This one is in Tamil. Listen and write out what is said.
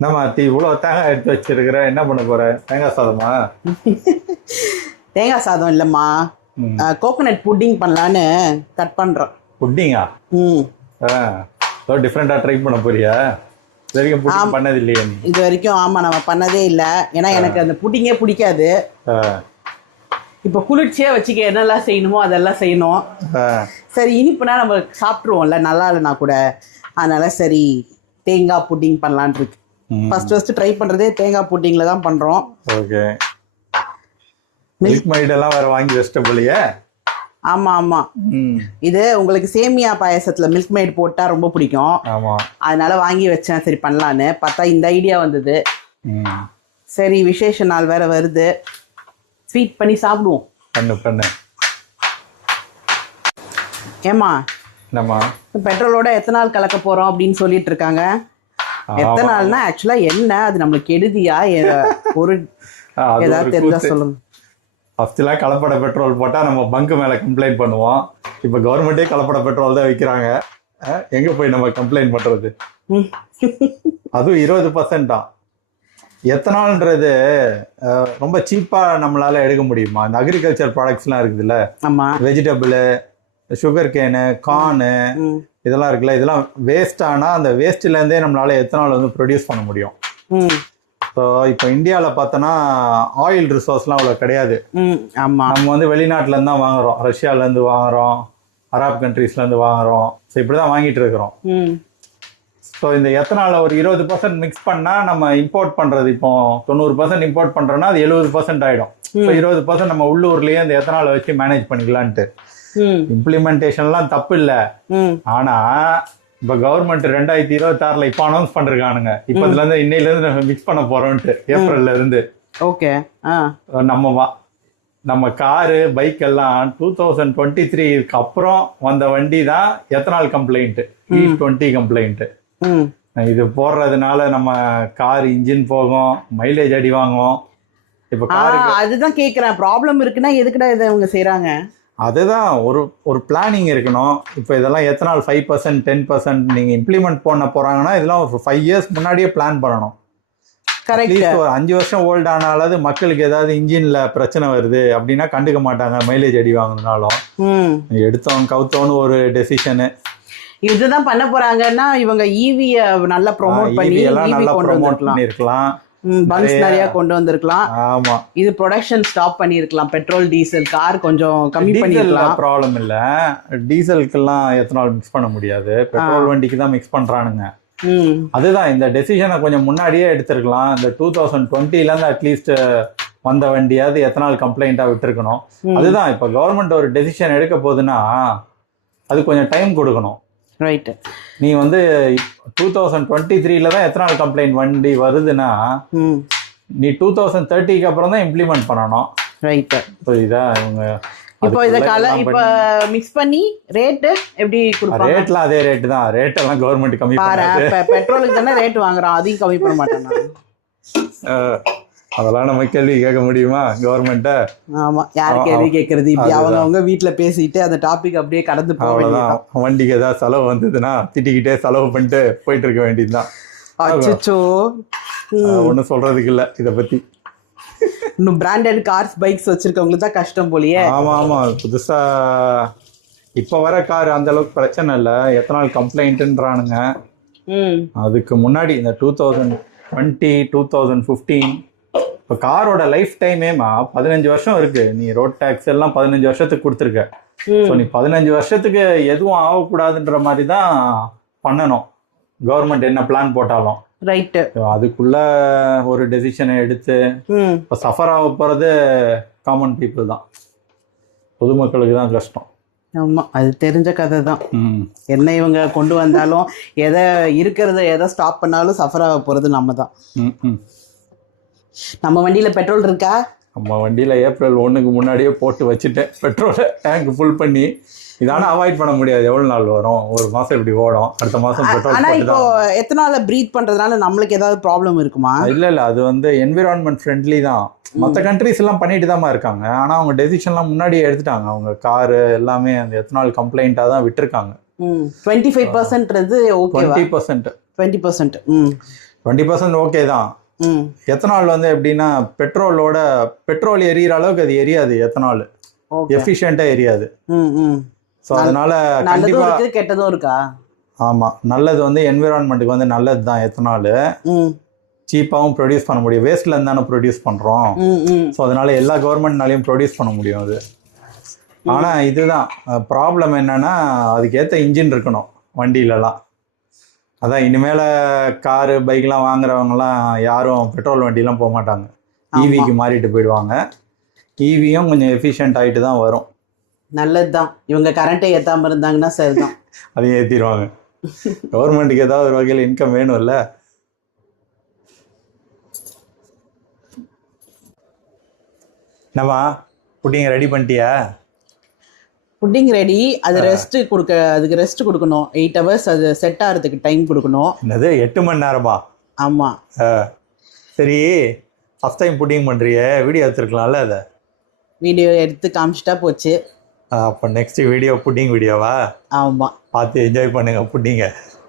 என்னம்மா இவ்வளோ தேங்காய் எடுத்து வச்சிருக்கிற, என்ன பண்ண போற? தேங்காய் சாதமா? தேங்காய் சாதம் இல்லைம்மா, கோகோனட் புட்டிங் பண்ணலான்னு கட் பண்ணுறோம். புட்டிங்கா? ம், டிஃப்ரெண்டாக ட்ரை பண்ண போறியா? இது வரைக்கும் புட்டிங் பண்ணது இல்லையே நீ? இது வரைக்கும் ஆமாம் நம்ம பண்ணதே இல்லை. ஏன்னா எனக்கு அந்த புட்டிங்கே பிடிக்காது. இப்போ குளிர்ச்சியாக வச்சுக்க என்னெல்லாம் செய்யணுமோ அதெல்லாம் செய்யணும். சரி இனிப்புனா நம்ம சாப்பிட்ருவோம்ல, நல்லா இல்லைனா கூட. அதனால சரி தேங்காய் புட்டிங் பண்ணலான் இருக்கு. ஃபர்ஸ்ட் ட்ரை பண்ணுறதே தேங்காய் புட்டிங்கில் தான் பண்ணுறோம். ஓகே. மில்க் மைடெல்லாம் வேறு வாங்கி வெஜிடபிள்லையே? ஆமாம் ஆமாம். இது உங்களுக்கு சேமியா பாயசத்தில் மில்க் மைட் போட்டால் ரொம்ப பிடிக்கும். ஆமாம், அதனால வாங்கி வச்சேன் சரி பண்ணலான்னு. பார்த்தா இந்த ஐடியா வந்தது. சரி விசேஷ நாள் வேற வருது, ஸ்வீட் பண்ணி சாப்பிடுவோம். பண்ணு பண்ணு. ஏமா என்னம்மா பெட்ரோலோட எத்தனால் கலக்க போகிறோம் அப்படின்னு சொல்லிட்டு இருக்காங்க. எத்தனால்னா ஆக்சுவலாக என்ன, அது நம்மளுக்கு கெடுதியா ஒரு ஏதாவது தெரிஞ்சா சொல்லுங்க. ஃபஸ்ட்டுலாம் கலப்பட பெட்ரோல் போட்டால் நம்ம பங்கு மேலே கம்ப்ளைண்ட் பண்ணுவோம். இப்போ கவர்மெண்ட்டே கலப்பட பெட்ரோல் தான் விற்கிறாங்க. எங்கே போய் நம்ம கம்ப்ளைண்ட் பண்ணுறது? அதுவும் 20% தான். எத்தனால்ன்றது ரொம்ப சீப்பாக நம்மளால் எடுக்க முடியுமா? இந்த அக்ரிகல்ச்சர் ப்ராடக்ட்ஸ்லாம் இருக்குதுல்ல, வெஜிடபிள், சுகர் கேனு, கார்னு இதெல்லாம் இருக்குல்ல, இதெல்லாம் வேஸ்ட் ஆனால் அந்த வேஸ்ட்லேருந்தே நம்மளால் எத்தனால் வந்து ப்ரொடியூஸ் பண்ண முடியும். ஸோ இப்போ இந்தியாவில் பார்த்தோன்னா ஆயில் ரிசோர்ஸ்லாம் அவ்வளோ கிடையாது. நம்ம வந்து வெளிநாட்டிலேருந்து தான் வாங்குகிறோம், ரஷ்யாவிலேருந்து வாங்குகிறோம், அரப் கண்ட்ரீஸ்லேருந்து வாங்குகிறோம். ஸோ இப்படி தான் வாங்கிட்டு இருக்கிறோம். ஸோ இந்த எத்தனால் ஒரு 20% மிக்ஸ் பண்ணால் நம்ம இம்போர்ட் பண்ணுறது, இப்போ 90% இம்போர்ட் பண்ணுறோன்னா அது 70% ஆகிடும். ஸோ 20% நம்ம உள்ளூர்லேயே அந்த எத்தனாலை வச்சு மேனேஜ் பண்ணிக்கலான்ட்டு. இம்ப்ளிமெண்டேஷன்லாம் தப்பு இல்லை. ஆனால் இப்போ கவர்மெண்ட் 2026 இப்போ அனௌன்ஸ் பண்ணிருக்கானுங்க, இப்போதுலேருந்து இன்னையிலேருந்து நம்ம மிக்ஸ் பண்ண போகிறோன்ட்டு, ஏப்ரல்ல இருந்து. ஓகே. நம்ம காரு பைக் எல்லாம் 2023க்கு அப்புறம் வந்த வண்டி தான் எத்தனால் கம்ப்ளைண்ட், E20 கம்ப்ளைண்ட். இது போடுறதுனால நம்ம கார் இன்ஜின் போகும், மைலேஜ் அடி வாங்கும். இப்போ காரு அதுதான் கேட்குறேன், ப்ராப்ளம் இருக்குன்னா எதுக்குடா இதை அவங்க செய்கிறாங்க? அதுதான் ஒரு பிளானிங் இருக்கணும். இப்போ இதெல்லாம் எத்தனால் 5%, 10% நீங்கள் இம்ப்ளிமெண்ட் பண்ண போகிறாங்கன்னா இதெல்லாம் ஒரு 5 years முன்னாடியே பிளான் பண்ணணும். அட்லீஸ்ட் ஒரு 5 வருஷம் ஓல்டு ஆனாலாவது மக்களுக்கு ஏதாவது இன்ஜினில் பிரச்சனை வருது அப்படின்னா கண்டுக்க மாட்டாங்க, மைலேஜ் அடி வாங்கினாலும். எடுத்தோம் கவுத்தோன்னு ஒரு டெசிஷனு. இதுதான் பண்ண போறாங்கன்னா இவங்க ஈவியை நல்லா ப்ரொமோட் பண்ணி எல்லாம் நல்லா ப்ரொமோட் பண்ணியிருக்கலாம், பங்க்ஸ் நிறைய கொண்டு வந்திருக்கலாம். ஆமா, இது ப்ரொடக்ஷன் ஸ்டாப் பண்ணியிருக்கலாம். பெட்ரோல் டீசல் கார் கொஞ்சம் கம்மி பண்ணிருக்கலாம். ப்ராப்ளம் இல்ல, டீசலுக்கெல்லாம் எத்தனால் மிக்ஸ் பண்ண முடியாது, பெட்ரோல் வண்டிக்கு தான் மிக்ஸ் பண்றானுங்க. அதுதான் இந்த டெசிஷனை கொஞ்சம் முன்னாடியே எடுத்திருக்கலாம். இந்த 2020ல இருந்து அட்லீஸ்ட் வந்த வண்டியாவது எத்தனால் கம்ப்ளைண்டா விட்டுருக்கணும். அதுதான் இப்ப கவர்மெண்ட் ஒரு டெசிஷன் எடுக்க போகுதுன்னா அது கொஞ்சம் டைம் கொடுக்கணும். ரைட். நீ வந்து 2023ல தான் எத்தனால் கம்ப்ளைண்ட் வண்டி வருதுன்னா நீ 2030க்கு அப்புறம் தான் இம்ப்ளிமெண்ட் பண்ணணும். ரைட். புரியுதா? இவங்க இப்போ இத இப்ப மிக்ஸ் பண்ணி ரேட் எப்படி கொடுப்பாங்க? ரேட்லாம் அதே ரேட் தான். ரேட் எல்லாம் கவர்மெண்ட் கம்மி பண்ணாது. பெட்ரோலுக்கு தானே ரேட் வாங்குறோம், அதையும் கம்மி பண்ண மாட்டாங்க. அதெல்லாம் நம்ம கேள்வி கேட்க முடியுமா கவர்மெண்ட்ட? ஆமா, யார் கேள்வி கேட்கறது? இப்படி அவங்க வீட்டுல பேசிட்டு அந்த டாபிக் அப்படியே கடந்து போகலாம். வண்டிக்கு ஏதாவது செலவு வந்ததுன்னா திட்டிக்கிட்டே செலவு பண்ணிட்டு போயிட்டு இருக்க வேண்டியதுதான். அச்சோ, ஒன்றும் சொல்றதுக்கு இல்லை இதை பத்தி. இன்னும் பிராண்டட் கார்ஸ் பைக்ஸ் வச்சிருக்கவங்களுக்கு தான் கஷ்டம் போலியே. ஆமா ஆமா, புதுசா இப்ப வர கார் அந்த அளவுக்கு பிரச்சனை இல்லை, எத்தனால் கம்ப்ளைண்ட்ன்றானுங்க. அதுக்கு முன்னாடி இந்த 2020, 2015 இப்போ காரோட லைஃப் டைமேமா 15 வருஷம் இருக்கு. நீ ரோட் டேக்ஸ் எல்லாம் 15 வருஷத்துக்கு கொடுத்துருக்க. ஸோ நீ 15 வருஷத்துக்கு எதுவும் ஆகக்கூடாதுன்ற மாதிரி தான் பண்ணணும் கவர்மெண்ட் என்ன பிளான் போட்டாலும். ரைட்டு. அதுக்குள்ள ஒரு டெசிஷனை எடுத்து இப்போ சஃபர் ஆக போகிறது காமன் பீப்புள் தான், பொதுமக்களுக்கு தான் கஷ்டம். ஆமாம், அது தெரிஞ்ச கதை தான். என்ன இவங்க கொண்டு வந்தாலும் எதை ஸ்டாப் பண்ணாலும் சஃபர் ஆக போகிறது நம்ம தான். நம்ம வண்டியில் பெட்ரோல் இருக்கா? நம்ம வண்டியில் ஏப்ரல் 1க்கு முன்னாடியே போட்டு வச்சுட்டேன் பெட்ரோலை, டேங்க் ஃபுல் பண்ணி. இதான அவாய்ட் பண்ண முடியாது. எவ்வளோ நாள் வரும்? ஒரு மாதம் இப்படி ஓடும், அடுத்த மாதம் பெட்ரோல். ஆனால் இப்போ எத்தனால ப்ரீத் பண்ணுறதுனால நம்மளுக்கு ஏதாவது ப்ராப்ளம் இருக்குமா? இல்லை இல்லை, அது வந்து என்விரான்மெண்ட் ஃப்ரெண்ட்லி தான். மற்ற கண்ட்ரிஸ் எல்லாம் பண்ணிட்டு தான் இருக்காங்க. ஆனால் அவங்க டெசிஷன்லாம் முன்னாடியே எடுத்துட்டாங்க. அவங்க காரு எல்லாமே அந்த எத்தனால் கம்ப்ளைண்ட்டாக தான் விட்டுருக்காங்க. 25% ஓகே. 20%. 20%. 20% ஓகே தான். ம் எத்தனால் வந்து எப்படின்னா பெட்ரோல் எரியிற அளவுக்கு அது எரியாது. Ethanol okay எஃபிஷியண்ட்டாக எரியாது. ம் ம் ஸோ அதனால நல்லதும் கண்டிப்பாக இருக்கு கெட்டதும் இருக்கா? ஆமாம், நல்லது வந்து என்விரான்மெண்ட்டுக்கு வந்து நல்லது தான். எத்தனால் ம் சீப்பாகவும் ப்ரொடியூஸ் பண்ண முடியும். வேஸ்ட்ல இருந்து தானே ப்ரொடியூஸ் பண்ணுறோம். ம் ம் ஸோ அதனால எல்லா கவர்மெண்ட்னாலையும் ப்ரொடியூஸ் பண்ண முடியும் அது. ஆனால் இதுதான் ப்ராப்ளம் என்னன்னா, அதுக்கேற்ற இன்ஜின் இருக்கணும் வண்டியிலலாம். அதான் இனிமேல் காரு பைக்லாம் வாங்குறவங்கலாம் யாரும் பெட்ரோல் வண்டிலாம் போக மாட்டாங்க. ஈவிக்கு மாறிட்டு போயிடுவாங்க. ஈவியும் கொஞ்சம் எஃபிஷியன்ட் ஆகிட்டு தான் வரும். நல்லது தான். இவங்க கரண்ட்டை ஏற்றாமல் இருந்தாங்கன்னா சரிதான். அதையும் ஏற்றிடுவாங்க. கவர்மெண்ட்டுக்கு ஏதாவது ஒரு வகையில் இன்கம் வேணும்ல. என்னம்மா புட்டிங்க ரெடி பண்ணிட்டியா? Pudding ready. அதுக்கு ரெஸ்ட் கொடுக்கணும். 8 hours அது செட் ஆகிறதுக்கு டைம் கொடுக்கணும். என்னது 8 மணி நேரமா? ஆமாம். சரி, ஃபஸ்ட் டைம் புட்டிங் பண்ணுறிய, வீடியோ எடுத்துருக்கலாம்ல அதை? வீடியோ எடுத்து காமிச்சிட்டா போச்சு. அப்போ நெக்ஸ்ட் வீடியோ புட்டிங் வீடியோவா? ஆமாம். பார்த்து என்ஜாய் பண்ணுங்க புட்டிங்க.